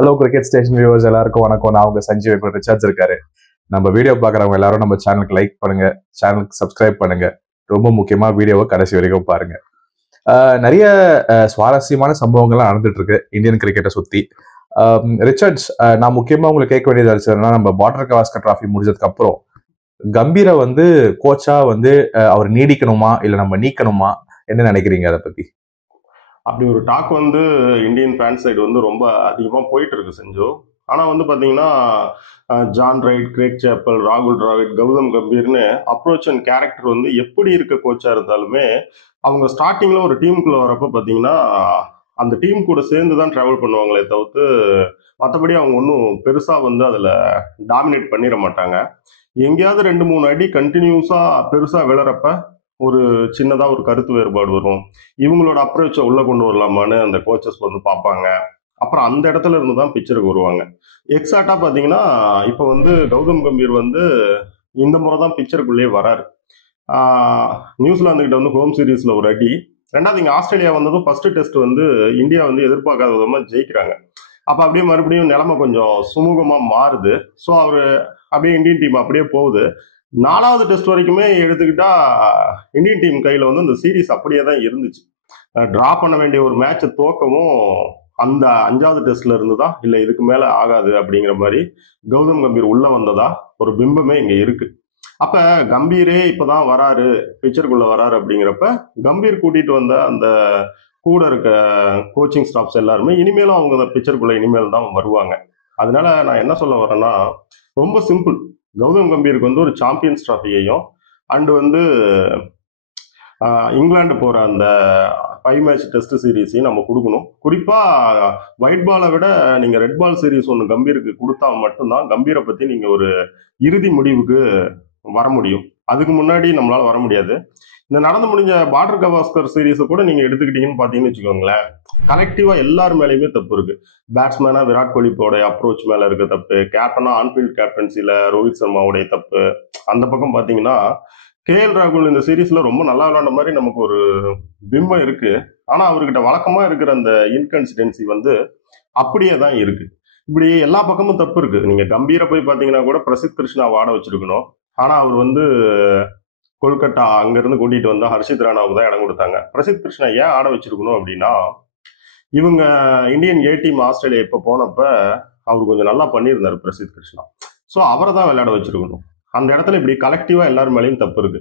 Hello cricket station viewers எல்லாருக்கும் வணக்கம். நான் உங்க சஞ்சீவ். இப்போ ரிச்சார்ஜ் இருக்காரு. நம்ம வீடியோ பார்க்குறவங்க எல்லாரும் நம்ம சேனலுக்கு லைக் பண்ணுங்க, சேனலுக்கு சப்ஸ்கிரைப் பண்ணுங்க. ரொம்ப முக்கியமா வீடியோவை கடைசி வரைக்கும் பாருங்க. நிறைய சுவாரஸ்யமான சம்பவங்கள்லாம் நடந்துட்டு இருக்கு இந்தியன் கிரிக்கெட்டை சுத்தி. ரிச்சர்ட்ஸ், நான் முக்கியமா உங்களுக்கு கேட்க வேண்டியது இருந்துச்சுன்னா, நம்ம பார்டர் கவாஸ்கர் டிராஃபி முடிஞ்சதுக்கு அப்புறம் கம்பீரை வந்து கோச்சா வந்து அவர் நீடிக்கணுமா இல்ல நம்ம நீக்கணுமா, என்ன நினைக்கிறீங்க அதை பத்தி? அப்படி ஒரு டாக் வந்து இந்தியன் ஃபேன் சைடு வந்து ரொம்ப அதிகமாக போயிட்டு இருக்கு செஞ்சு. ஆனால் வந்து பார்த்தீங்கன்னா ஜான் ரைட், கிரேக் சேப்பல், ராகுல் டிராவிட், கௌதம் கம்பீர்னு அப்ரோச் அண்ட் கேரக்டர் வந்து எப்படி இருக்க கோச்சாக இருந்தாலுமே அவங்க ஸ்டார்டிங்கில் ஒரு டீமுக்குள்ளே வரப்போ பார்த்தீங்கன்னா அந்த டீம் கூட சேர்ந்து தான் ட்ராவல் பண்ணுவாங்களே தவிர்த்து மற்றபடி அவங்க ஒன்றும் பெருசாக வந்து அதில் டாமினேட் பண்ணிட மாட்டாங்க. எங்கேயாவது 2-3 அடி கண்டினியூஸாக பெருசாக விழறப்ப ஒரு சின்னதாக ஒரு கருத்து வேறுபாடு வரும். இவங்களோட அப்ரோச்சை உள்ளே கொண்டு வரலாமான்னு அந்த கோச்சஸ் வந்து பார்ப்பாங்க. அப்புறம் அந்த இடத்துல இருந்து தான் பிக்சருக்கு வருவாங்க. எக்ஸாக்டாக பார்த்தீங்கன்னா இப்போ வந்து கௌதம் கம்பீர் வந்து இந்த முறை தான் பிக்சருக்குள்ளேயே வராரு. நியூசிலாந்துக்கிட்ட வந்து ஹோம் சீரீஸில் ஒரு அடி, ரெண்டாவது இங்கே ஆஸ்திரேலியா வந்ததும் ஃபர்ஸ்ட் டெஸ்ட் வந்து இந்தியா வந்து எதிர்பார்க்காத விதமாக ஜெயிக்கிறாங்க. அப்போ அப்படியே மறுபடியும் நிலைமை கொஞ்சம் சுமூகமாக மாறுது. ஸோ அவர் அப்படியே இந்தியன் டீம் அப்படியே போகுது. 4வது டெஸ்ட் வரைக்குமே எடுத்துக்கிட்டா இந்தியன் டீம் கையில் வந்து இந்த சீரீஸ் அப்படியே தான் இருந்துச்சு. ட்ரா பண்ண வேண்டிய ஒரு மேட்சை தோக்கவும் அந்த 5வது டெஸ்ட்ல இருந்து தான் இல்லை இதுக்கு மேலே ஆகாது அப்படிங்கிற மாதிரி கௌதம் கம்பீர் உள்ள வந்ததா ஒரு பிம்பமே இங்கே இருக்கு. அப்போ கம்பீரே இப்போதான் வராரு, பிக்சருக்குள்ள வராரு அப்படிங்கிறப்ப கம்பீர் கூட்டிட்டு வந்த அந்த கூட இருக்க கோச்சிங் ஸ்டாஃப்ஸ் எல்லாருமே இனிமேலும் அவங்க அந்த பிக்சருக்குள்ள இனிமேல் தான் வருவாங்க. அதனால நான் என்ன சொல்ல வரேன்னா, ரொம்ப சிம்பிள். கௌதம் கம்பீருக்கு வந்து ஒரு சாம்பியன்ஸ் டிராஃபியையும் அண்டு வந்து இங்கிலாந்து போகிற அந்த 5 மேட்ச் டெஸ்ட் சீரீஸையும் நம்ம கொடுக்கணும். குறிப்பாக ஒயிட் பாலை விட நீங்கள் ரெட் பால் சீரீஸ் ஒன்று கம்பீருக்கு கொடுத்தா மட்டும்தான் கம்பீரை பற்றி நீங்கள் ஒரு இறுதி முடிவுக்கு வர முடியும். அதுக்கு முன்னாடி நம்மளால் வர முடியாது. இந்த நடந்து முடிஞ்ச பார்டர் கவாஸ்கர் சீரீஸை கூட நீங்கள் எடுத்துக்கிட்டீங்கன்னு பார்த்தீங்கன்னு வச்சுக்கோங்களேன், கலெக்டிவாக எல்லார் மேலேயுமே தப்பு இருக்கு. பேட்ஸ்மேனாக விராட் கோலியோடைய அப்ரோச் மேலே இருக்க தப்பு, கேப்டனா ஆன்ஃபீல்ட் கேப்டன்சியில் ரோஹித் சர்மாவுடைய தப்பு. அந்த பக்கம் பார்த்தீங்கன்னா கேஎல் ராகுல் இந்த சீரீஸில் ரொம்ப நல்லா விளையாண்ட மாதிரி நமக்கு ஒரு பிம்பம் இருக்கு. ஆனால் அவர்கிட்ட வழக்கமாக இருக்கிற அந்த இன்கன்சிஸ்டன்சி வந்து அப்படியே தான் இருக்கு. இப்படி எல்லா பக்கமும் தப்பு இருக்கு. நீங்கள் கம்பீரை போய் பார்த்தீங்கன்னா கூட பிரசித் கிருஷ்ணாவை ஆட வச்சிருக்கணும். ஆனால் அவர் வந்து கொல்கட்டா அங்கேருந்து கூட்டிகிட்டு வந்தால் ஹர்ஷித் ராணாவுக்கு தான் இடம் கொடுத்தாங்க. பிரசித் கிருஷ்ணா ஏன் ஆட வச்சிருக்கணும் அப்படின்னா, இவங்க இந்தியன் ஏ டீம் ஆஸ்திரேலியா இப்போ போனப்ப அவர் கொஞ்சம் நல்லா பண்ணியிருந்தார் பிரசித் கிருஷ்ணா. ஸோ அவரை தான் விளையாட வச்சிருக்கணும். அந்த இடத்துல இப்படி கலெக்டிவா எல்லார் மேலேயும் தப்பு இருக்கு.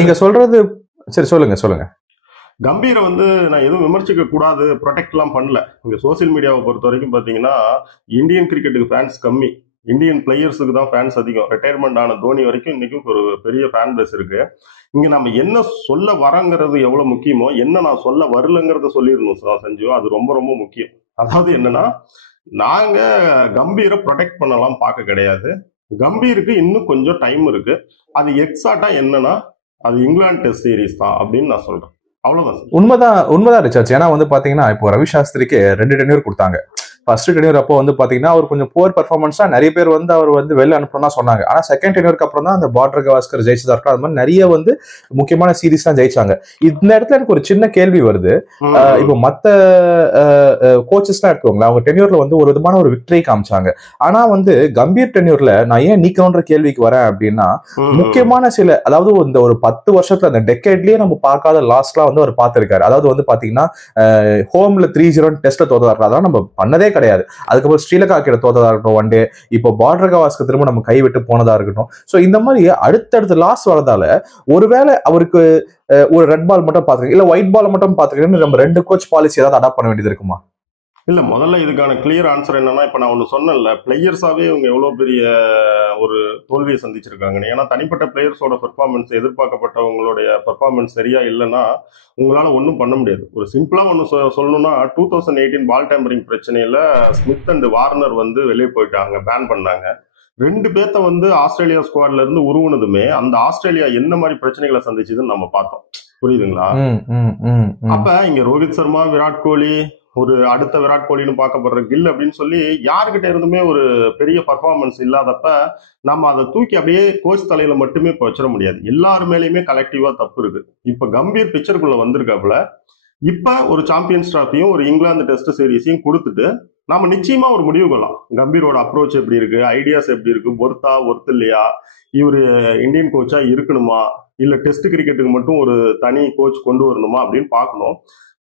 நீங்க சொல்றது சரி, சொல்லுங்க. கம்பீரை வந்து நான் எதுவும் விமர்சிக்க கூடாது, ப்ரொடெக்ட் எல்லாம் பண்ணல. இங்க சோசியல் மீடியாவை பொறுத்த வரைக்கும் பாத்தீங்கன்னா இந்தியன் கிரிக்கெட்டுக்கு ஃபேன்ஸ் கம்மி, இந்தியன் பிளேயர்ஸுக்கு தான் ஃபேன்ஸ் அதிகம். ரிட்டையர்மெண்ட் ஆன தோனி வரைக்கும் இன்னைக்கும் ஒரு பெரிய ஃபேன் பேஸ் இருக்கு. இங்க நம்ம என்ன சொல்ல வரங்கிறது எவ்வளவு முக்கியமோ, என்ன நான் சொல்ல வரலங்கிறத சொல்லிடணும் சஞ்சு. அது ரொம்ப ரொம்ப முக்கியம். அதாவது என்னன்னா, நாங்க கம்பீரை ப்ரொடெக்ட் பண்ணலாம் பார்க்க கிடையாது. கம்பீருக்கு இன்னும் கொஞ்சம் டைம் இருக்கு. அது எக்ஸாக்டா என்னன்னா அது இங்கிலாந்து டெஸ்ட் சீரீஸ் தான் அப்படின்னு நான் சொல்றேன். அவ்வளவுதான். உண்மைதான் ரிச்சர்ட்ஸ். ஏன்னா வந்து பாத்தீங்கன்னா இப்போ ரவி சாஸ்திரிக்கு 2 டென்யூர் கொடுத்தாங்க. ஃபர்ஸ்ட் டென்யூர் அப்போ வந்து பாத்தீங்கன்னா அவர் கொஞ்சம் புவர் பர்ஃபார்மன்ஸா நிறைய பேர் வந்து அவர் வந்து வெளில அனுப்பணும் தான் சொன்னாங்க. ஆனா செகண்ட் டென்யூருக்கு அப்புறம் தான் அந்த பார்டர் கவாஸ்கர் ஜெயிச்சதா இருக்கட்டும், அது மாதிரி நிறைய வந்து முக்கியமான சீரீஸ் தான் ஜெயிச்சாங்க. இந்த இடத்துல எனக்கு ஒரு சின்ன கேள்வி வருது. இப்போ மத்த கோச்சஸ் எல்லாம் எடுத்துக்கோங்களேன், அவங்க டென்யூர்ல வந்து ஒரு விதமான ஒரு விக்டரி காமிச்சாங்க. ஆனா வந்து கம்பீர் டென்யூர்ல நான் ஏன் நீக்கணும்ன்ற கேள்விக்கு வரேன் அப்படின்னா, முக்கியமான சில, அதாவது இந்த ஒரு 10 வருஷத்துல அந்த டெக்கேட்லயே நம்ம பார்க்காத லாஸ்ட்லாம் வந்து அவர் பார்த்திருக்காரு. அதாவது வந்து பாத்தீங்கன்னா ஹோம்ல 3-0 டெஸ்ட்ல தோத்ததா இருக்கா, அதெல்லாம் நம்ம பண்ணதே கிடையாது. அதுக்கப்புறம் ஸ்ரீலங்கா கிட்ட தோத்ததா இருக்கட்டும் ஒன் டே, இப்போ பார்டர் கவாஸ்கர் திரும்ப நம்ம கைவிட்டு போனதா இருக்கட்டும். சோ இந்த மாதிரி அடுத்தடுத்து லாஸ் வரதால ஒருவேளை அவருக்கு ஒரு ரெட் பால் மட்டும் பாத்துருக்கேன் இல்ல ஒயிட் பால் மட்டும் பாத்துருக்கேன்னு நம்ம 2 கோச் பாலிசி ஏதாவது அடாப்ட் பண்ண வேண்டியது இருக்குமா? இல்ல, முதல்ல இதுக்கான கிளியர் ஆன்சர் என்னன்னா, இப்ப நான் ஒண்ணு சொன்னேன்ல, பிளேயர்ஸாவே இவங்க எவ்வளவு பெரிய ஒரு தோல்வியை சந்திச்சிருக்காங்க. ஏன்னா தனிப்பட்ட பிளேயர்ஸோட பெர்ஃபார்மன்ஸ், எதிர்பார்க்கப்பட்டவங்களுடைய பெர்ஃபார்மன்ஸ் சரியா இல்லைன்னா உங்களால ஒன்றும் பண்ண முடியாது. ஒரு சிம்பிளா ஒன்று சொல்லணும்னா, 2018 பால் டேம்பரிங் பிரச்சனையில ஸ்மித் அண்ட் வார்னர் வந்து வெளியே போயிட்டாங்க, பேன் பண்ணாங்க. 2 பேர்த்த வந்து ஆஸ்திரேலியா ஸ்குவாட்ல இருந்து உருவுனதுமே அந்த ஆஸ்திரேலியா என்ன மாதிரி பிரச்சனைகளை சந்திச்சதுன்னு நம்ம பார்த்தோம். புரியுதுங்களா? அப்ப இங்க ரோஹித் சர்மா, விராட் கோலி, ஒரு அடுத்த விராட் கோலின்னு பார்க்கப்படுற கில் அப்படின்னு சொல்லி யாருக்கிட்ட இருந்துமே ஒரு பெரிய பர்ஃபார்மன்ஸ் இல்லாதப்ப நம்ம அதை தூக்கி அப்படியே கோச் தலையில மட்டுமே இப்போ வச்சிட முடியாது. எல்லாரு மேலேயுமே கலெக்டிவா தப்பு இருக்கு. இப்ப கம்பீர் பிக்சருக்குள்ள வந்திருக்காப்புல, இப்ப ஒரு சாம்பியன்ஸ் டிராஃபியும் ஒரு இங்கிலாந்து டெஸ்ட் சீரீஸையும் கொடுத்துட்டு நாம நிச்சயமா ஒரு முடிவு கொள்ளலாம். கம்பீரோட அப்ரோச் எப்படி இருக்கு, ஐடியாஸ் எப்படி இருக்கு, ஒர்த் இல்லையா, இவரு இந்தியன் கோச்சா இருக்கணுமா, இல்ல டெஸ்ட் கிரிக்கெட்டுக்கு மட்டும் ஒரு தனி கோச் கொண்டு வரணுமா அப்படின்னு பார்க்கணும்.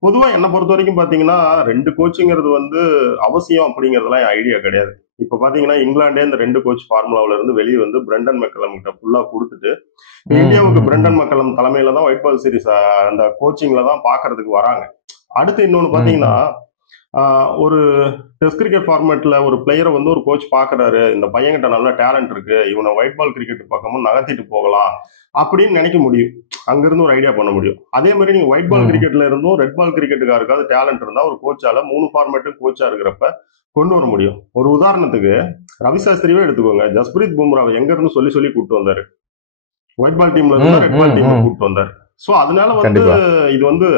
பொதுவா என்னை பொறுத்த வரைக்கும் பாத்தீங்கன்னா 2 கோச்சுங்கிறது வந்து அவசியம் அப்படிங்கறதுலாம் என் ஐடியா கிடையாது. இப்ப பாத்தீங்கன்னா இங்கிலாண்டே இந்த 2 கோச் ஃபார்முலாவில இருந்து வெளியே வந்து பிரெண்டன் மெக்கலம் கிட்ட ஃபுல்லா கொடுத்துட்டு இந்தியாவுக்கு பிரெண்டன் மெக்கலம் தலைமையில தான் ஒயிட் பால் சீரிஸ் அந்த கோச்சிங்ல தான் பாக்குறதுக்கு வராங்க. அடுத்து இன்னொன்னு பாத்தீங்கன்னா ஒரு டெஸ்ட் கிரிக்கெட் ஃபார்மேட்ல ஒரு பிளேயரை வந்து ஒரு கோச் பாக்குறாரு, இந்த பையன்கிட்ட நல்ல டேலண்ட் இருக்கு, இவனை ஒயிட் பால் கிரிக்கெட் பக்கமும் நகர்த்திட்டு போகலாம் அப்படின்னு நினைக்க முடியும். அங்கிருந்து ஒரு ஐடியா பண்ண முடியும். அதே மாதிரி நீங்க ஒயிட் பால் கிரிக்கெட்ல இருந்தும் ரெட் பால் கிரிக்கெட்டுக்காருக்காவது டேலண்ட் இருந்தா ஒரு கோச்சால 3 ஃபார்மேட்டும் கோச்சா இருக்கிறப்ப கொண்டு வர முடியும். ஒரு உதாரணத்துக்கு ரவி சாஸ்திரியே எடுத்துக்கோங்க. ஜஸ்பிரீத் பும்ராவை எங்க இருந்து சொல்லி கூப்பிட்டு வந்தாரு, ஒயிட் பால் டீம்ல இருந்து ரெட் பால் டீம்ல கூப்பிட்டு வந்தாரு. சோ அதனால வந்து இது வந்து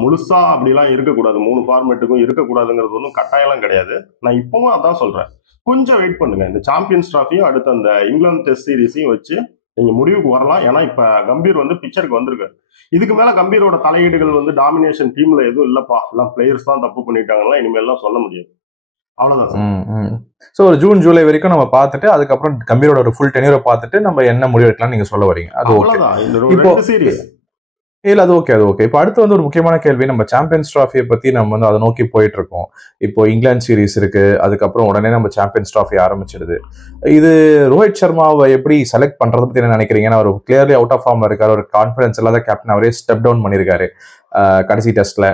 முழுசா அப்படிலாம் இருக்கக்கூடாது, 3 ஃபார்மேட்டுக்கும் இருக்கக்கூடாதுங்கிறது ஒன்றும் கட்டாயம் கிடையாது. நான் இப்பவும் அதான் சொல்றேன், கொஞ்சம் வெயிட் பண்ணுங்க. இந்த சாம்பியன்ஸ் டிராஃபியும் அடுத்து அந்த இங்கிலாந்து டெஸ்ட் சீரீஸையும் வச்சு நீங்க முடிவுக்கு வரலாம். ஏன்னா இப்ப கம்பீர் வந்து பிக்சருக்கு வந்திருக்காரு. இதுக்கு மேல கம்பீரோட தலையீடுகள் வந்து டாமினேஷன் டீம்ல எதுவும் இல்லப்பா, எல்லாம் பிளேயர்ஸ் தான் தப்பு பண்ணிட்டாங்கன்னா இனிமேல் எல்லாம் சொல்ல முடியாது. அவ்வளவுதான் சார். சோ ஒரு ஜூன் ஜூலை வரைக்கும் நம்ம பார்த்துட்டு அதுக்கப்புறம் கம்பீரோட ஒரு ஃபுல் டென்யூரை பார்த்துட்டு நம்ம என்ன முடிவு எடுக்கலாம் நீங்க சொல்ல வரீங்க. அது அவ்வளவுதான். இந்த 2 சீரீஸ் இல்ல அது ஓகே. இப்போ அடுத்து வந்து ஒரு முக்கியமான கேள்வி, நம்ம சாம்பியன்ஸ் டிராஃபியை பத்தி நம்ம வந்து அதை நோக்கி போயிட்டு இருக்கோம். இப்போ இங்கிலாந்து சீரீஸ் இருக்கு, அதுக்கப்புறம் உடனே நம்ம சாம்பியன்ஸ் டிராஃபி ஆரம்பிச்சிடுது. இது ரோஹித் சர்மாவை எப்படி செலக்ட் பண்றதை பத்தி என்ன நினைக்கிறீங்க? அவர் கிளியர்லி அவுட் ஆஃப் ஃபார்ம்ல இருக்காரு, ஒரு கான்பிடன்ஸ் இல்லாத கேப்டன், அவரே ஸ்டெப் டவுன் பண்ணிருக்காரு கடைசி டெஸ்ட்ல.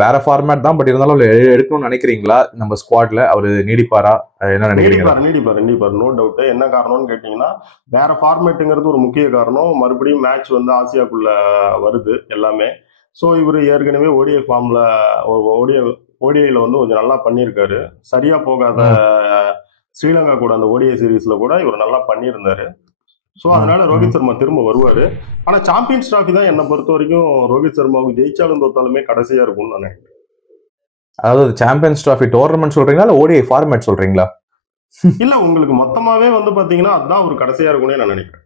வேற ஃபார்மேட் தான், பட் இருந்தாலும் அவர் எடுக்கணும்னு நினைக்கிறீங்களா? நம்ம ஸ்குவாட்ல அவர் நீடிப்பாரா? என்ன நினைக்கிறீங்க? நீடிப்பார், நோ டவுட். என்ன காரணம்னு கேட்டீங்கன்னா வேற ஃபார்மேட்டுங்கிறது ஒரு முக்கிய காரணம். மறுபடியும் மேட்ச் வந்து ஆசியாக்குள்ள வருது எல்லாமே. ஸோ இவர் ஏற்கனவே ஓடிஐ ஃபார்ம்ல ஓடிஐல வந்து கொஞ்சம் நல்லா பண்ணியிருக்காரு. சரியா போகாத ஸ்ரீலங்கா கூட அந்த ஓடிஐ சீரீஸ்ல கூட இவர் நல்லா பண்ணியிருந்தாரு. ஸோ அதனால ரோஹித் சர்மா திரும்ப வருவாரு. ஆனா சாம்பியன்ஸ் டிராஃபி தான் என்னை பொறுத்த வரைக்கும் ரோஹித் சர்மாவுக்கு ஜெயிச்சாலும் தோத்தாலுமே கடைசியா இருக்கும்னு நான் நினைக்கிறேன். அதாவது சாம்பியன்ஸ் டிராஃபி டோர்னமெண்ட் சொல்றீங்களா இல்ல ஓடிஐ ஃபார்மேட் சொல்றீங்களா? இல்ல, உங்களுக்கு மொத்தமாவே வந்து பாத்தீங்கன்னா அதுதான் ஒரு கடைசியா இருக்கும்னு நான் நினைக்கிறேன்.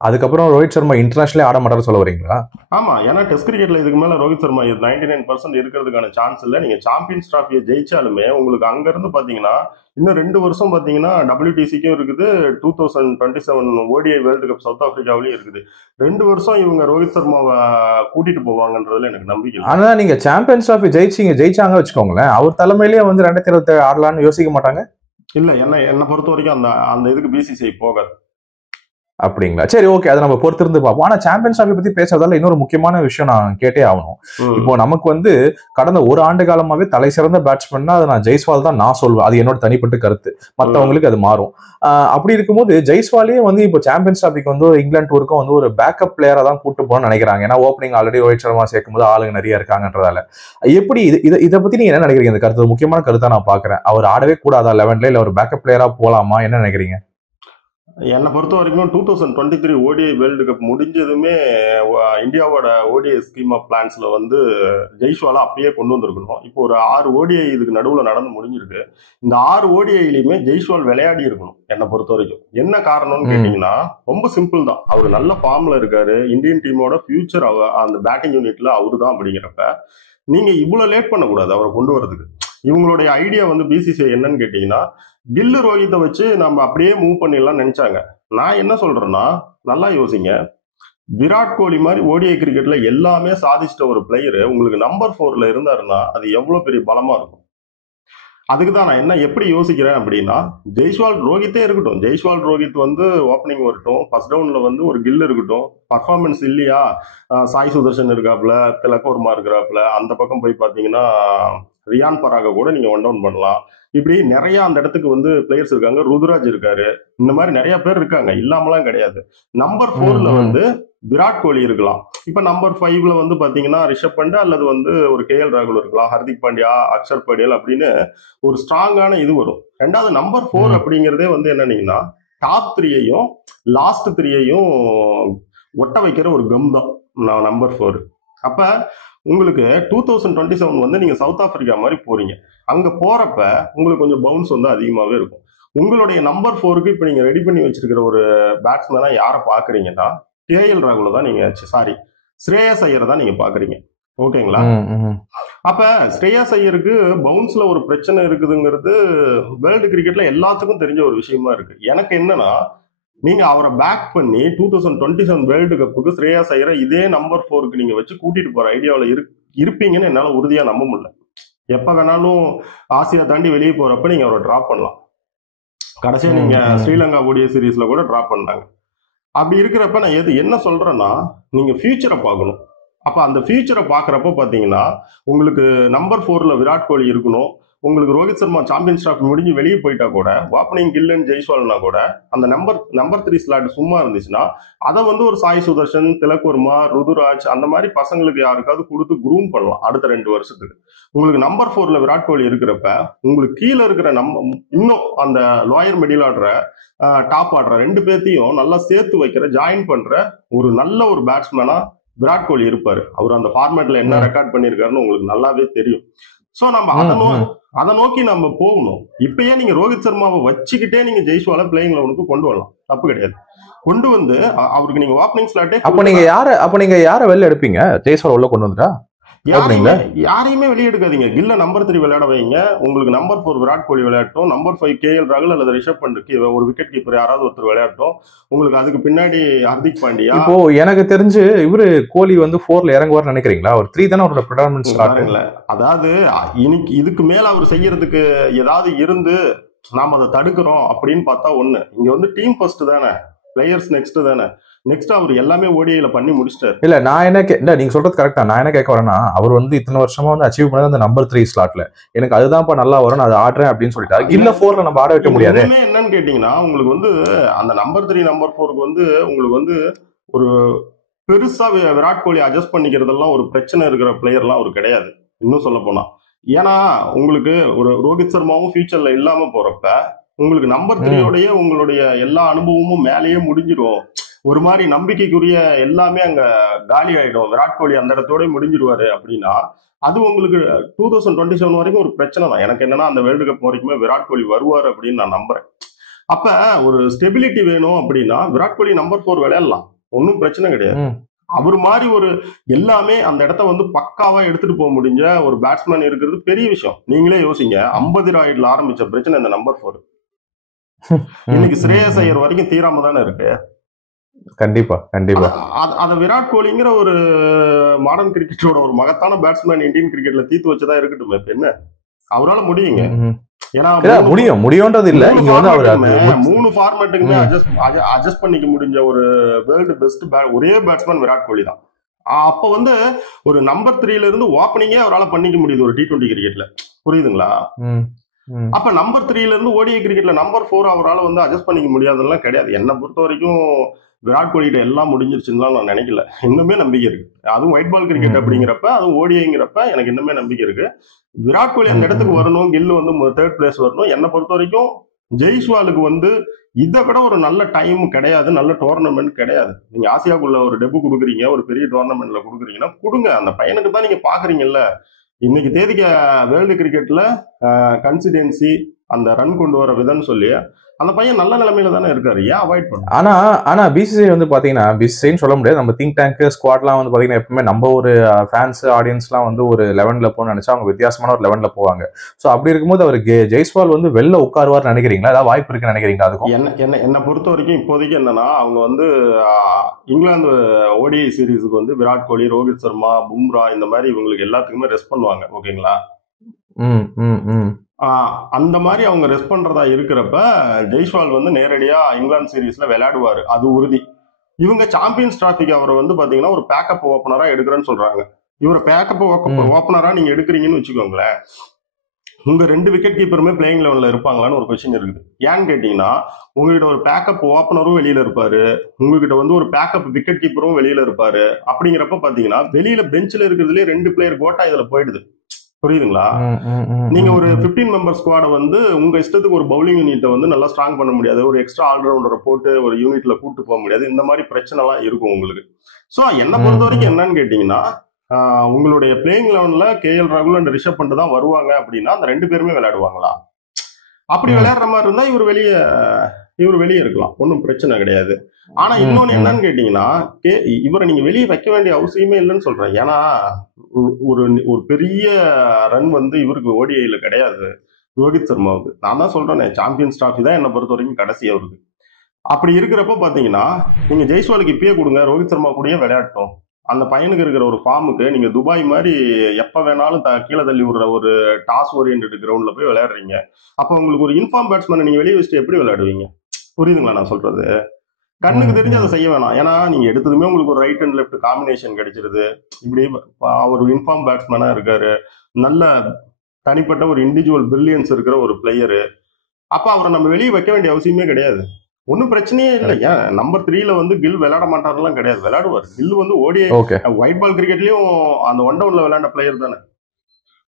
அதுக்கப்புறம் ரோஹித் சர்மா இன்டர்நேஷனலே ஆட மாட்டாரு சொல்ல வரீங்களா? ஆமா, ஏன்னா டெஸ்ட் கிரிக்கெட்ல இதுக்கு மேல ரோஹித் சர்மா 99% இருக்கிறதுக்கான சான்ஸ் இல்ல. நீங்க சாம்பியன்ஸ் டிராஃபியை ஜெயிச்சாலுமே உங்களுக்கு அங்க இருந்து பாத்தீங்கன்னா இன்னும் 2 வருஷம் பாத்தீங்கன்னா WTCக்கும் இருக்குது, 2027 ஓடிஐ வேர்ல்டு கப் சவுத் ஆப்பிரிக்காவிலயும் இருக்குது. 2 வருஷம் இவங்க ரோஹித் சர்மாவை கூட்டிட்டு போவாங்கன்றதுல எனக்கு நம்பிக்கை இல்லை. ஆனா நீங்க சாம்பியன்ஸ் டிராஃபி ஜெயிச்சாங்க வச்சுக்கோங்களேன், அவர் தலைமையிலேயே வந்து 2027 ஆடலாம்னு யோசிக்க மாட்டாங்க? இல்ல, என்னை பொறுத்த வரைக்கும் அந்த இதுக்கு பிசிசிஐ போகாது. அப்படிங்களா? சரி, ஓகே, அதை நம்ம பொறுத்திருந்து பார்ப்போம். ஆனா சாம்பியன்ஸ் டிராஃபி பத்தி பேசுறதால இன்னொரு முக்கியமான விஷயம் நான் கேட்டே ஆகணும். இப்போ நமக்கு வந்து கடந்த ஒரு ஆண்டு காலமாவே தலை சிறந்த பேட்ஸ்மேன்னா அது நான் ஜெய்ஸ்வால் தான் நான் சொல்வேன். அது என்னோட தனிப்பட்ட கருத்து, மற்றவங்களுக்கு அது மாறும். அப்படி இருக்கும்போது ஜெய்ஸ்வாலே வந்து இப்போ சாம்பியன்ஸ் டிராஃபிக்கு வந்து இங்கிலாந்து டூருக்கும் வந்து ஒரு பேக்கப் பிளேயரா தான் கூட்டு போகணும்னு நினைக்கிறாங்க. ஏன்னா ஓப்பனிங் ஆல்ரெடி ரோஹித் சர்மா சேர்க்கும் போது ஆளுங்க நிறைய இருக்காங்கன்றதால. எப்படி இதை பத்தி நீங்க என்ன நினைக்கிறீங்க? இந்த கருத்து முக்கியமான கருத்தா நான் பாக்குறேன். அவர் ஆடவே கூடாதா 11ல, இல்ல ஒரு பேக்கப் பிளேயரா போலாமா? என்ன நினைக்கிறீங்க? என்னை பொறுத்த வரைக்கும் 2023 ஓடிஐ வேர்ல்டு கப் முடிஞ்சதுமே இந்தியாவோட ஓடிஐ ஸ்கீம் ஆஃப் பிளான்ஸ்ல வந்து ஜெய்ஸ்வாலை அப்பயே கொண்டு வந்திருக்கணும். இப்போ ஒரு 6 ஓடிஐ இதுக்கு நடுவில் நடந்து முடிஞ்சிருக்கு. இந்த 6 ஓடிஐலையுமே ஜெய்ஸ்வால் விளையாடி இருக்கணும் என்னை பொறுத்த வரைக்கும். என்ன காரணம்னு கேட்டீங்கன்னா ரொம்ப சிம்பிள் தான். அவர் நல்ல ஃபார்ம்ல இருக்காரு, இந்தியன் டீமோட ஃபியூச்சர் அந்த பேட்டிங் யூனிட்ல அவரு தான். அப்படிங்கிறப்ப நீங்க இவ்வளவு லேட் பண்ணக்கூடாது அவரை கொண்டு வரதுக்கு. இவங்களுடைய ஐடியா வந்து பிசிசிஐ என்னன்னு கேட்டீங்கன்னா கில்லு ரோஹித்தை வச்சு நம்ம அப்படியே மூவ் பண்ணிடலாம் நினைச்சாங்க. நான் என்ன சொல்றேன்னா நல்லா யோசிங்க. விராட் கோலி மாதிரி ஓடிஐ கிரிக்கெட்ல எல்லாமே சாதிச்சிட்ட ஒரு பிளேயரு உங்களுக்கு நம்பர் 4ல இருந்தாருன்னா அது எவ்வளவு பெரிய பலமா இருக்கும். அதுக்கு தான் நான் எப்படி யோசிக்கிறேன் அப்படின்னா ஜெய்ஸ்வால் ரோஹித்தே இருக்கட்டும், ஜெய்ஸ்வால் ரோஹித் வந்து ஓப்பனிங் வரட்டும், ஃபர்ஸ்ட் டவுன்ல வந்து ஒரு கில் இருக்கட்டும். பர்ஃபார்மன்ஸ் இல்லையா, சாய் சுதர்ஷன் இருக்காப்புல, திலக் வர்மா இருக்கிறாப்புல, அந்த பக்கம் போய் பாத்தீங்கன்னா ரியான் பராக கூட நீங்க ஒன் டவுன் பண்ணலாம். இப்படி நிறைய அந்த இடத்துக்கு வந்து பிளேயர்ஸ் இருக்காங்க. ருதுராஜ் இருக்காரு, இந்த மாதிரி நிறைய பேர் இருக்காங்க, இல்லாமலாம் கிடையாது. நம்பர் 4ல வந்து விராட் கோலி இருக்கலாம். இப்ப நம்பர் 5ல வந்து பாத்தீங்கன்னா ரிஷப் பண்ட் அல்லது வந்து ஒரு KL ராகுல் இருக்கலாம், ஹர்திக் பாண்டியா, அக்ஷர் படேல் அப்படின்னு ஒரு ஸ்ட்ராங்கான இது வரும். ரெண்டாவது நம்பர் 4 அப்படிங்கிறதே வந்து என்னன்னீங்கன்னா டாப் 3யையும் லாஸ்ட் 3யையும் ஒட்ட வைக்கிற ஒரு கம் தான் நம்பர் 4. அப்ப உங்களுக்கு 2027 வந்து நீங்க சவுத் ஆப்பிரிக்கா மாதிரி போறீங்க. அங்க போறப்ப உங்களுக்கு கொஞ்சம் பவுன்ஸ் வந்து அதிகமாவே இருக்கும். உங்களுடைய நம்பர் 4க்கு இப்ப நீங்க ரெடி பண்ணி வச்சிருக்கிற ஒரு பேட்ஸ்மேனா யாரை பாக்குறீங்கன்னா KL ராகுல தான் நீங்க ஸ்ரேயஸ் ஐயரை தான் நீங்க பாக்குறீங்க. ஓகேங்களா? அப்ப ஸ்ரேயஸ் ஐயருக்கு பவுன்ஸ்ல ஒரு பிரச்சனை இருக்குதுங்கிறது வேர்ல்டு கிரிக்கெட்ல எல்லாத்துக்கும் தெரிஞ்ச ஒரு விஷயமா இருக்கு. எனக்கு என்னன்னா, நீங்க அவரை பேக் பண்ணி 2027 வேர்ல்டு கப்புக்கு ஸ்ரேயஸ் ஐயரை இதே நம்பர் 4க்கு நீங்க வச்சு கூட்டிட்டு போற ஐடியாவில் இருப்பீங்கன்னு என்னால உறுதியா நம்ப முடியல. எப்ப வேணாலும் ஆசியா தாண்டி வெளியே போறப்ப நீங்க அவரை டிராப் பண்ணலாம். கடைசியா நீங்க ஸ்ரீலங்கா ஓடிஐ சீரீஸ்ல கூட டிராப் பண்ணாங்க. அப்படி இருக்கிறப்ப நான் என்ன சொல்றேன்னா, நீங்க ஃபியூச்சரை பார்க்கணும். அப்ப அந்த ஃபியூச்சரை பாக்குறப்ப பாத்தீங்கன்னா, உங்களுக்கு நம்பர் 4ல விராட் கோலி இருக்கணும். உங்களுக்கு ரோஹித் சர்மா சாம்பியன்ஸ் டிராஃபி முடிஞ்சு வெளியே போயிட்டா கூட, ஓப்பனிங் கில்லன் ஜெய்ஸ்வால்னா கூட அந்த நம்பர் 3 ஸ்லாட் சும்மா இருந்துச்சுன்னா, அதை வந்து ஒரு சாய் சுதர்ஷன், திலக் வர்மா, ருதுராஜ் அந்த மாதிரி பசங்களுக்கு யாருக்காவது கொடுத்து குரூம் பண்ணலாம் அடுத்த 2 வருஷத்துக்கு. உங்களுக்கு நம்பர் 4ல விராட் கோலி இருக்கிறப்ப, உங்களுக்கு கீழே இருக்கிற இன்னும் அந்த லோயர் மிடில் ஆடுற டாப் ஆடுற 2 பேர்த்தையும் நல்லா சேர்த்து வைக்கிற, ஜாயின் பண்ற ஒரு நல்ல ஒரு பேட்ஸ்மேனா விராட் கோலி இருப்பாரு. அவர் அந்த ஃபார்மேட்ல என்ன ரெக்கார்ட் பண்ணிருக்காருன்னு உங்களுக்கு நல்லாவே தெரியும். சோ நம்ம அதை நோக்கி நம்ம போகணும். இப்பயே நீங்க ரோஹித் சர்மாவை வச்சுக்கிட்டே நீங்க ஜெய்ஸ்வாலை பிளேயிங் 11க்கு கொண்டு வரலாம், தப்பு கிடையாது. கொண்டு வந்து அவருக்கு நீங்க ஓப்பனிங் ஸ்லாட்டே அப்ப நீங்க யார வெளில எடுப்பீங்க? ஜெய்ஸ்வால் உள்ள கொண்டு வந்துட்டா யாரையுமே வெளியே எடுக்காதீங்க. கில்ல நம்பர் 3 விளையாட வைங்க. உங்களுக்கு நம்பர் 4 விராட் கோலி விளையாட்டும், நம்பர் 5 கேஎல் ராகுல் அல்லது ரிஷப் பண்ட் ஒரு விக்கெட் கீப்பர் யாராவது ஒருத்தர் விளையாட்டும். உங்களுக்கு அதுக்கு பின்னாடி ஹர்திக் பாண்டியா. இப்போ எனக்கு தெரிஞ்சு இவரு கோலி வந்து 4ல இறங்குவார் நினைக்கிறீங்களா? ஒரு 3 தானே அவரோட ப்ரெடாமினன்ட் ஸ்லாட். அதாவது இன்னைக்கு இதுக்கு மேல அவர் செய்யறதுக்கு ஏதாவது இருந்து நாம அதை தடுக்கிறோம் அப்படின்னு பார்த்தா ஒண்ணு. இங்க வந்து டீம் ஃபர்ஸ்ட் தானே, பிளேயர்ஸ் நெக்ஸ்ட் தானே. நெக்ஸ்ட் அவர் எல்லாமே ஓடிஐல பண்ணி முடிச்சிட்டாரு. இல்ல நான் என்ன நீங்க சொல்றது கரெக்டா. நான் என்ன கேட்க வரேன்னா, அவர் வந்து இத்தனை வருஷமா வந்து அச்சீவ் பண்ணது அந்த நம்பர் 3 ஸ்லாட்ல. எனக்கு அதுதான்ப்பா நல்லா வரும், நான் அதை ஆடுறேன் அப்படின்னு சொல்லிட்டாரு. இல்ல 4ல நம்ம ஆட வைக்க முடியாது. என்னன்னு கேட்டீங்கன்னா, உங்களுக்கு வந்து அந்த நம்பர் 3 நம்பர் 4க்கு வந்து உங்களுக்கு வந்து ஒரு பெருசா விராட் கோலி அட்ஜஸ்ட் பண்ணிக்கிறதெல்லாம் ஒரு பிரச்சனை இருக்கிற பிளேயர்லாம் அவர் கிடையாது, இன்னும் சொல்ல போனா. ஏன்னா உங்களுக்கு ஒரு ரோஹித் சர்மாவும் ஃபியூச்சர்ல இல்லாம போறப்ப உங்களுக்கு நம்பர் 3யோடய உங்களுடைய எல்லா அனுபவமும் மேலேயே முடிஞ்சிடும். ஒரு மாதிரி நம்பிக்கைக்குரிய எல்லாமே அங்க காலி ஆயிடும். விராட் கோலி அந்த இடத்தோட முடிஞ்சிருவாரு அப்படின்னா அது உங்களுக்கு 2027 வரைக்கும் ஒரு பிரச்சனை தான். எனக்கு என்னன்னா, அந்த வேர்ல்டு கப் வரைக்குமே விராட் கோலி வருவார் அப்படின்னு நான் நம்புறேன். அப்ப ஒரு ஸ்டெபிலிட்டி வேணும் அப்படின்னா விராட் கோலி நம்பர் 4 விளையாடலாம், ஒன்னும் பிரச்சனை கிடையாது. அவர் மாதிரி ஒரு எல்லாமே அந்த இடத்த வந்து பக்காவா எடுத்துட்டு போக முடிஞ்ச ஒரு பேட்ஸ்மேன் இருக்கிறது பெரிய விஷயம். நீங்களே யோசிங்க, 50 ராய்டுல ஆரம்பிச்ச பிரச்சனை இந்த நம்பர் 4 இன்னைக்கு ஸ்ரேயஸ் ஐயர் வரைக்கும் தீராம தானே இருக்கு. கண்டிப்பா கண்டிப்பா. அத விராட் கோலிங்கிற ஒரு மாடர்ன் கிரிக்கெட்டோட ஒரு மகத்தான பேட்ஸ்மேன் இந்தியன் கிரிக்கெட்ல தீர்த்து வச்சதா இருக்கட்டும். இப்ப என்ன அவரால முடியுங்க. ஏன்னா முடியும்ன்றது இல்ல, இங்க வந்து அவர் 3 ஃபார்மேட்டுக்குமே அட்ஜஸ்ட் பண்ணிக்க முடிஞ்ச ஒரு வேர்ல்டு பெஸ்ட் ஒரே பேட்ஸ்மேன் விராட் கோலி தான். அப்ப வந்து ஒரு நம்பர் 3ல இருந்து ஓப்பனிங்கே அவரால் பண்ணிக்க முடியுது ஒரு T20 கிரிக்கெட்ல, புரியுதுங்களா? அப்ப நம்பர் 3ல இருந்து ஓடிஐ கிரிக்கெட்ல நம்பர் 4 அவரால் வந்து அட்ஜஸ்ட் பண்ணிக்க முடியாதெல்லாம் கிடையாது. என்னை பொறுத்த வரைக்கும் விராட் கோலிகிட்ட எல்லாம் முடிஞ்சிருச்சுன்னு நான் நினைக்கல. இன்னுமே நம்பிக்கை இருக்கு. அதுவும் ஒயிட் பால் கிரிக்கெட் அப்படிங்கிறப்ப, அதுவும் ஓடிஐங்கிறப்ப எனக்கு இன்னுமே நம்பிக்கை இருக்கு. விராட் கோலி அந்த இடத்துக்கு வரணும், கில் வந்து 3rd பிளேஸ் வரணும். என்னை பொறுத்த வரைக்கும் ஜெய்ஸ்வாலுக்கு வந்து இதை விட ஒரு நல்ல டைம் கிடையாது, நல்ல டோர்னமெண்ட் கிடையாது. நீங்க ஆசியாக்குள்ள ஒரு டெபு கொடுக்குறீங்க, ஒரு பெரிய டோர்னமெண்ட்ல கொடுக்குறீங்கன்னா கொடுங்க. அந்த பையனுக்கு தான் நீங்க பாக்குறீங்கல்ல. இன்னைக்கு தேதிக்கு வேர்ல்டு கிரிக்கெட்ல கன்சிடென்சி அந்த ரன் கொண்டு வர விதம்னு சொல்லி அந்த பையன் நல்ல நிலைமையில தானே இருக்காரு. ஏன் அவாய்ட் பண்ண? ஆனா பிசிசிஐ வந்து பாத்தீங்கன்னா, பிசிசிஐன்னு சொல்ல முடியாது, நம்ம திங்க் டேங்க் ஸ்குவாட்லாம் வந்து பாத்தீங்கன்னா எப்பவுமே நம்ம ஒரு ஃபேன்ஸ் ஆடியன்ஸ்லாம் வந்து ஒரு 11ல போகணும்னு நினைச்சா அவங்க வித்தியாசமான ஒரு 11ல போவாங்க. ஸோ அப்படி இருக்கும்போது அவர் ஜெய்ஸ்வால் வந்து வெளில உட்காருவார் நினைக்கிறீங்களா? ஏதாவது வாய்ப்பு இருக்குன்னு நினைக்கிறீங்களா? அதுக்கும் என்னை பொறுத்த வரைக்கும் இப்போதைக்கு என்னன்னா, அவங்க வந்து இங்கிலாந்து ஓடிஐ சீரீஸுக்கு வந்து விராட் கோலி, ரோஹித் சர்மா, பும்ரா இந்த மாதிரி இவங்களுக்கு எல்லாத்துக்குமே ரெஸ்ட் பண்ணுவாங்க. ஓகேங்களா? அந்த மாதிரி அவங்க ரெஸ்ட் பண்றதா இருக்கிறப்ப ஜெய்ஸ்வால் வந்து நேரடியா இங்கிலாந்து சீரீஸ்ல விளையாடுவாரு, அது உறுதி. இவங்க சாம்பியன்ஸ் டிராஃபிக்கு அவரை வந்து பாத்தீங்கன்னா ஒரு பேக்கப் ஓப்பனரா எடுக்கிறேன்னு சொல்றாங்க. இவரை பேக்கப் ஓப்பனரா நீங்க எடுக்கிறீங்கன்னு வச்சுக்கோங்களேன், உங்க 2 விக்கெட் கீப்பருமே பிளேயிங் 11ல இருப்பாங்களான்னு ஒரு கொஸ்டின் இருக்குது. ஏன்னு கேட்டீங்கன்னா, உங்ககிட்ட ஒரு பேக்கப் ஓப்பனரும் வெளியில இருப்பாரு, உங்ககிட்ட வந்து ஒரு பேக்கப் விக்கெட் கீப்பரும் வெளியில இருப்பாரு. அப்படிங்கிறப்ப பாத்தீங்கன்னா வெளியில பெஞ்சில் இருக்கிறதுலேயே 2 பிளேயர் கோட்டா இதுல போயிடுது, புரியுதுங்களா? நீங்க ஒரு 15 மெம்பர் ஸ்குவாட வந்து உங்க இஷ்டத்துக்கு ஒரு பவுலிங் யூனிட்டை வந்து நல்லா ஸ்ட்ராங் பண்ண முடியாது, ஒரு எக்ஸ்ட்ரா ஆல்ரவுண்டரை போட்டு ஒரு யூனிட்ல கூட்டு போக முடியாது. இந்த மாதிரி பிரச்சனை எல்லாம் இருக்கும் உங்களுக்கு. சோ என்னை பொறுத்த வரைக்கும் என்னன்னு கேட்டீங்கன்னா, உங்களுடைய பிளேயிங் 11ல கேஎல் ராகுல் அண்ட் ரிஷப் பண்ட் தான் வருவாங்க அப்படின்னா அந்த 2 பேருமே விளையாடுவாங்களா? அப்படி விளையாடுற மாதிரி இருந்தா இவர் வெளியே இவர் வெளியே இருக்கலாம், ஒன்றும் பிரச்சனை கிடையாது. ஆனா இன்னொன்னு என்னன்னு கேட்டீங்கன்னா, இவரை நீங்க வெளியே வைக்க வேண்டிய அவசியமே இல்லைன்னு சொல்றேன். ஏன்னா ஒரு ஒரு பெரிய ரன் வந்து இவருக்கு ஓடிஐல கிடையாது ரோஹித் சர்மாவுக்கு. நான் தான் சொல்றேனே, சாம்பியன்ஸ் டிராஃபி தான் என்னை பொறுத்த வரைக்கும் கடைசி அவருக்கு. அப்படி இருக்கிறப்ப பாத்தீங்கன்னா நீங்க ஜெய்ஸ்வாலுக்கு இப்பயே கொடுங்க, ரோஹித் சர்மா கூடயே விளையாட்டும். அந்த பையனுக்கு இருக்கிற ஒரு ஃபார்முக்கு நீங்க துபாய் மாதிரி எப்ப வேணாலும் கீழே தள்ளி விடுற ஒரு டாஸ் ஓரியன்ட் கிரவுண்ட்ல போய் விளையாடுறீங்க. அப்ப உங்களுக்கு ஒரு இன்ஃபார்ம் பேட்ஸ்மேனை நீங்க வெளியே வச்சுட்டு எப்படி விளையாடுவீங்க? புரியுதுங்களா நான் சொல்றது? கண்ணுக்கு தெரிஞ்சு அதை செய்ய வேணாம். ஏன்னா நீங்க எடுத்ததுமே உங்களுக்கு ஒரு ரைட் அண்ட் லெஃப்ட் காம்பினேஷன் கிடைச்சிருது. இப்படி அவர் இன்ஃபார்ம் பேட்ஸ்மேனா இருக்காரு, நல்ல தனிப்பட்ட ஒரு இண்டிவிஜுவல் பிரில்லியன்ஸ் இருக்கிற ஒரு பிளேயரு. அப்ப அவரை நம்ம வெளியே வைக்க வேண்டிய அவசியமே கிடையாது. ஒன்னும் பிரச்சனையே இல்லை. ஏன் நம்பர் 3ல வந்து கில் விளையாட மாட்டாருலாம் கிடையாது, விளையாடுவார். கில் வந்து ஓடிஐ ஒயிட் பால் கிரிக்கெட்லயும் அந்த ஒன் டவுன்ல விளையாண்ட பிளேயர் தானே.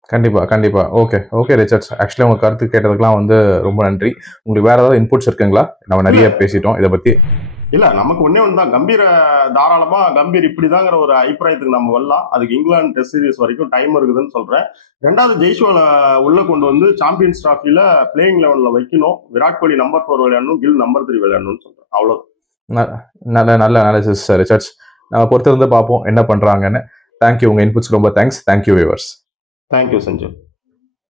கண்டிப்பா கண்டிப்பா. ஓகே ஓகே ரிச்சர்ட்ஸ், ஆக்சுவலி உங்க கருத்து கேட்டதுக்கெல்லாம் வந்து ரொம்ப நன்றி. உங்களுக்கு வேற ஏதாவது இன்புட்ஸ் இருக்குங்களா? நம்ம நிறைய பேசிட்டோம் இதை பத்தி. இல்ல, நமக்கு ஒன்னே ஒண்ணுதான், கம்பீர தாராளமா கம்பீர் இப்படிதாங்கிற ஒரு அபிப்பிராயத்துக்கு நம்ம வரலாம். அதுக்கு இங்கிலாந்து டெஸ்ட் சீரிஸ் வரைக்கும் டைம் இருக்குதுன்னு சொல்றேன். ரெண்டாவது ஜெய்ஸ்வால உள்ள கொண்டு வந்து சாம்பியன்ஸ் டிராஃபில பிளேயிங் லெவல்ல வைக்கணும். விராட் கோலி நம்பர் 4 விளையாடணும், கில் நம்பர் 3 விளையாடணும்னு சொல்றேன். அவ்வளவு. நல்ல அனாலிசிஸ் ரிச்சர்ட்ஸ். நம்ம பொறுத்திருந்து பார்ப்போம் என்ன பண்றாங்கன்னு. தேங்க்யூ, உங்க இன்புட்ஸ் ரொம்ப thanks. Thank you viewers. Thank you Sanjay.